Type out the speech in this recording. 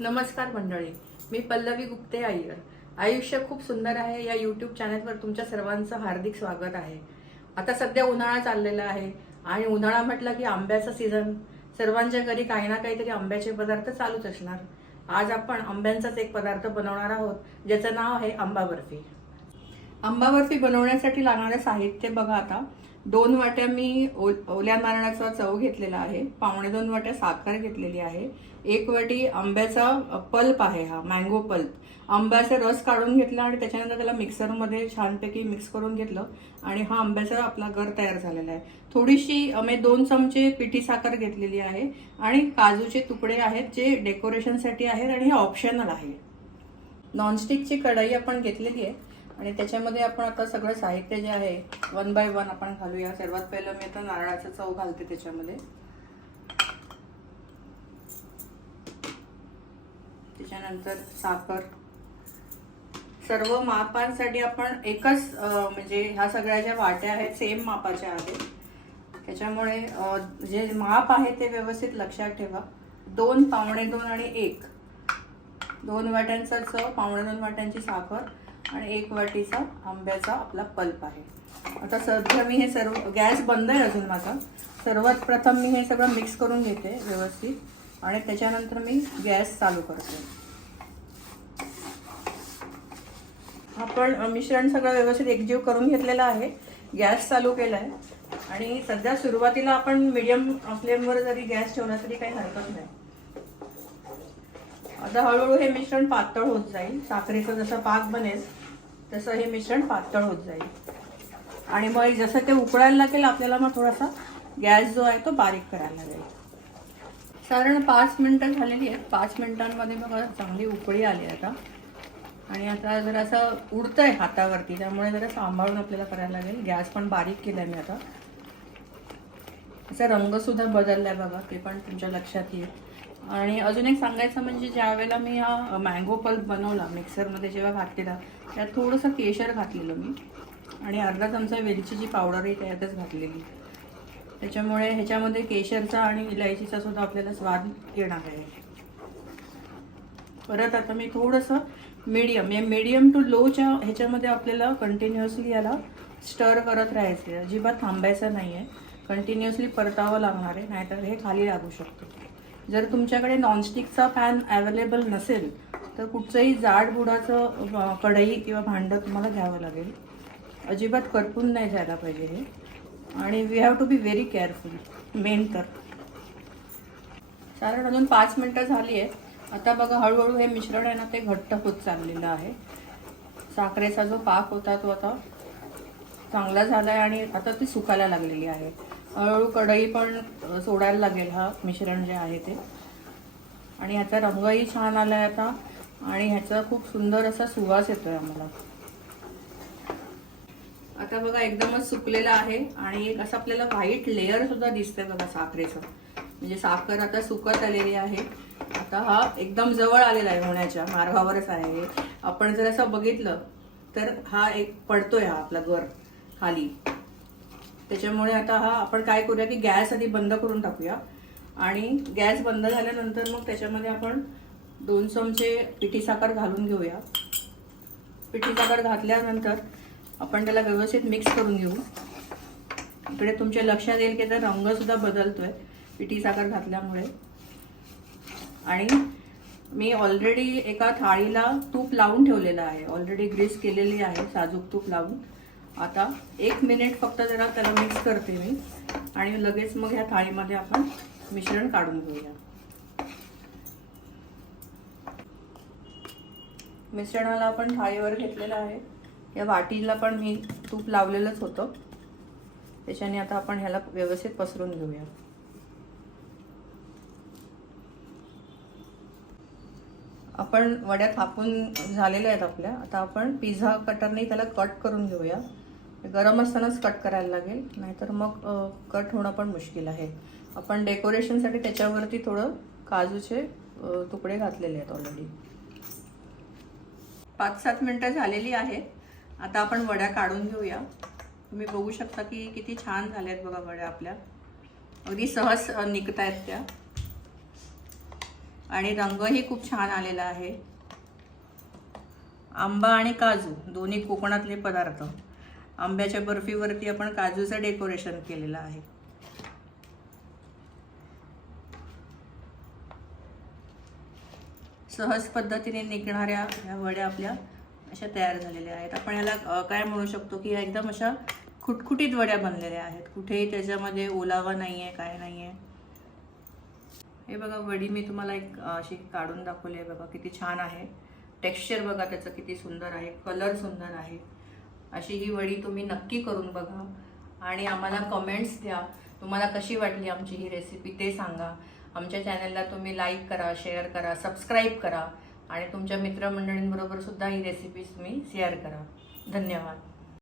नमस्कार मंडळी मी पल्लवी गुप्ते अय्यर आयुष्य खूप सुंदर आहे. या यूट्यूब चॅनलवर तुमच्या सर्वांचं हार्दिक स्वागत आहे. आता सध्या उन्हाळा चाललेला आहे आणि उन्हाळा म्हटलं की आंब्याचा सीझन सर्वांच्या घरी काही ना काहीतरी आंब्याचे पदार्थ चालूच असणार. आज आपण आंब्यांचाच एक पदार्थ बनवणार आहोत ज्याचं नाव आहे आंबा बर्फी आंबा बर्फी बनवण्यासाठी लागणारे साहित्य बघा आता. दोन वाट्या मी ओ- ओल्या नारळाचा चव घेतलेला आहे. पावणे दोन वाट्या साखर घेतलेली आहे. एक वाटी आंब्याचा पल्प आहे हा मँगो पल्प. आंब्याचा रस काढून घेतला आणि त्याच्यानंतर त्याला मिक्सरमध्ये छानपैकी मिक्स करून घेतलं आणि हा आंब्याचा आपला गर तयार झालेला आहे. थोडीशी मी दोन चमचे पिठी साखर घेतलेली आहे आणि काजूचे तुकडे आहेत जे डेकोरेशनसाठी आहेत आणि हे ऑप्शनल आहे. नॉनस्टिकची कढई आपण घेतलेली आहे. आणि त्याच्यामध्ये आपण आता सगळं साहित्य जे आहे वन बाय वन आपण घालूया. सर्वात पहिलं मी आता नारळाचं चव घालते त्याच्यामध्ये. त्याच्यानंतर साखर. सर्व मापांसाठी आपण एकच म्हणजे ह्या सगळ्या ज्या वाट्या आहेत सेम मापाच्या आहेत. त्याच्यामुळे जे माप आहे ते व्यवस्थित लक्षात ठेवा. दोन पावणे दोन आणि एक. दोन वाट्यांचा चव पावणे दोन वाट्यांची साखर. आणि एक वाटीचा आंब्याचा आपला पल्प आहे. आता सध्या मी हे सर्व गॅस बंद आहे अजून माझा. सर्वात प्रथम मी हे सगळं मिक्स करून घेते व्यवस्थित. आणि त्याच्यानंतर मी गॅस चालू करते. आपण मिश्रण सगळं व्यवस्थित एकजीव करून घेतलेलं आहे. गॅस चालू केला आहे आणि सध्या सुरुवातीला आपण मिडियम फ्लेमवर जरी गॅस ठेवला तरी काही हरकत नाही. आता हळूहळू हे मिश्रण पातळ होत जाईल. साखरेचं जसं पाक बनेल तसं हे मिश्रण पातळ होत जाईल. आणि मग जसं ते उकळायला लागेल आपल्याला मग थोडासा गॅस जो आहे तो बारीक करायला लागेल. साधारण पाच मिनटं झालेली आहेत. पाच मिनटांमध्ये मग चांगली उकळी आली आता. आणि आता जरा असं उडतंय हातावरती त्यामुळे जरा सांभाळून आपल्याला करायला लागेल. गॅस पण बारीक केला मी आता. त्याचा रंगसुद्धा बदलला बदललाय बघा ते पण तुमच्या लक्षात येईल. आणि अजून एक सांगायचं म्हणजे ज्यावेळेला मी हा मँगो पल्प बनवला मिक्सरमध्ये जेव्हा घातलेला त्यात थोडंसं केशर घातलेलं मी. आणि अर्धा चमचा वेलचीची पावडरही त्यातच घातलेली. त्याच्यामुळे ह्याच्यामध्ये केशरचा आणि इलायचीचा सुद्धा आपल्याला स्वाद येणार आहे. परत आता मी थोडंसं मीडियम या मीडियम टू लोच्या ह्याच्यामध्ये आपल्याला कंटिन्युअसली याला स्टर करत राहायचं आहे अजिबात थांबायचं नाही आहे कंटिन्युअसली परतावं लागणार आहे नाहीतर हे खाली लागू शकतं. जर तुमच्याकडे नॉनस्टिकचा पॅन अवेलेबल नसेल तर कुठचंही जाड बुडाचं कढई किंवा भांडं तुम्हाला घ्यावं लागेल. अजिबात करपून नाही जायला पाहिजे हे. आणि we have to be very careful men तर. साधारण अजून पाच मिनटं झाली आहे आता बघा हळूहळू हे मिश्रण आहे ना ते घट्ट होत चाललेलं आहे. साखरेचा जो पाक होता तो आता चांगला झाला आहे आणि आता ती सुकायला लागलेली आहे. हळूहळू कढई पण सोडायला लागेल हा मिश्रण जे आहे ते. आणि ह्याचा रंगही छान आला आहे आता आणि ह्याचा खूप सुंदर असा सुवास येतो आहे आम्हाला. आता बघा एकदमच सुकलेला आहे आणि एक असं आपल्याला व्हाईट लेअर सुद्धा दिसतंय बघा साखरेचं. म्हणजे साखर आता सुकत आलेली आहे. आता हा एकदम जवळ आलेला आहे होण्याच्या मार्गावरच आहे आपण जर असं बघितलं तर हा एक पडतोय हा आपला गर खाली. त्याच्यामुळे आता हा आपण काय करूया की गॅस आधी बंद करून टाकूया. आणि गॅस बंद झाल्यानंतर मग त्याच्यामध्ये आपण दोन चमचे पिठी साखर घालून घेऊया. पिठी साखर घातल्यानंतर आपण त्याला व्यवस्थित मिक्स करून घेऊ. इकडे तुमच्या लक्षात येईल की त्याचा रंग सुद्धा बदलतोय पिठी साखर घातल्यामुळे. आणि मी ऑलरेडी एका थाळीला तूप लावून ठेवलेलं आहे. ऑलरेडी ग्रीस केलेली आहे साजूक तूप लावून. आता एक मिनिट फक्त जरा त्याला मिक्स करते मी. आणि लगेच मग ह्या थाळीमध्ये आपण मिश्रण काढून घेऊया. मिश्रणाला आपण थाळीवर घेतलेलं आहे. या वाटीला पण मी तूप लावलेलंच होतं. त्याच्याने आता आपण ह्याला व्यवस्थित पसरून घेऊया. आपण वड्या थापून झालेल्या आहेत आपल्या. आता आपण पिझ्झा कटरने त्याला कट करून घेऊया. गरम असतानाच कट करायला लागेल. नाहीतर मग कट होणं पण मुश्किल आहे. आपण डेकोरेशनसाठी त्याच्यावरती थोडं काजूचे तुकडे घातलेले आहेत ऑलरेडी पाच सात मिनटं झालेली आहे आता आपण वड्या काढून घेऊया. तुम्ही बघू शकता की किती छान झाल्या आहेत बघा वड्या आपल्या. अगदी सहज निघत आहेत त्या. आणि रंगही खूप छान आलेला आहे. आंबा आणि काजू दोन्ही कोकणातले पदार्थ. आंब्याच्या बर्फीवरती आपण काजूचं डेकोरेशन केलेलं आहे. सहज पद्धतीने निघणाऱ्या ह्या वड्या आपल्या अशा तयार झालेल्या आहेत. आपण याला काय म्हणू शकतो की ह्या एकदम अशा खुटखुटीत वड्या बनलेल्या आहेत. कुठेही त्याच्यामध्ये ओलावा नाही आहे काय नाही आहे हे बघा वडी मी तुम्हाला एक अशी काढून दाखवली आहे बघा किती छान आहे. टेक्स्चर बघा त्याचं किती सुंदर आहे. कलर सुंदर आहे. अशी ही वडी तुम्ही नक्की करून बघा. आणि आम्हाला कमेंट्स द्या. तुम्हाला कशी वाटली आमची ही रेसिपी ते सांगा. आमच्या चॅनलला तुम्ही लाईक करा शेअर करा सबस्क्राईब करा. आणि तुमच्या मित्रमंडळींबरोबर सुद्धा ही रेसिपी तुम्ही शेअर करा. धन्यवाद.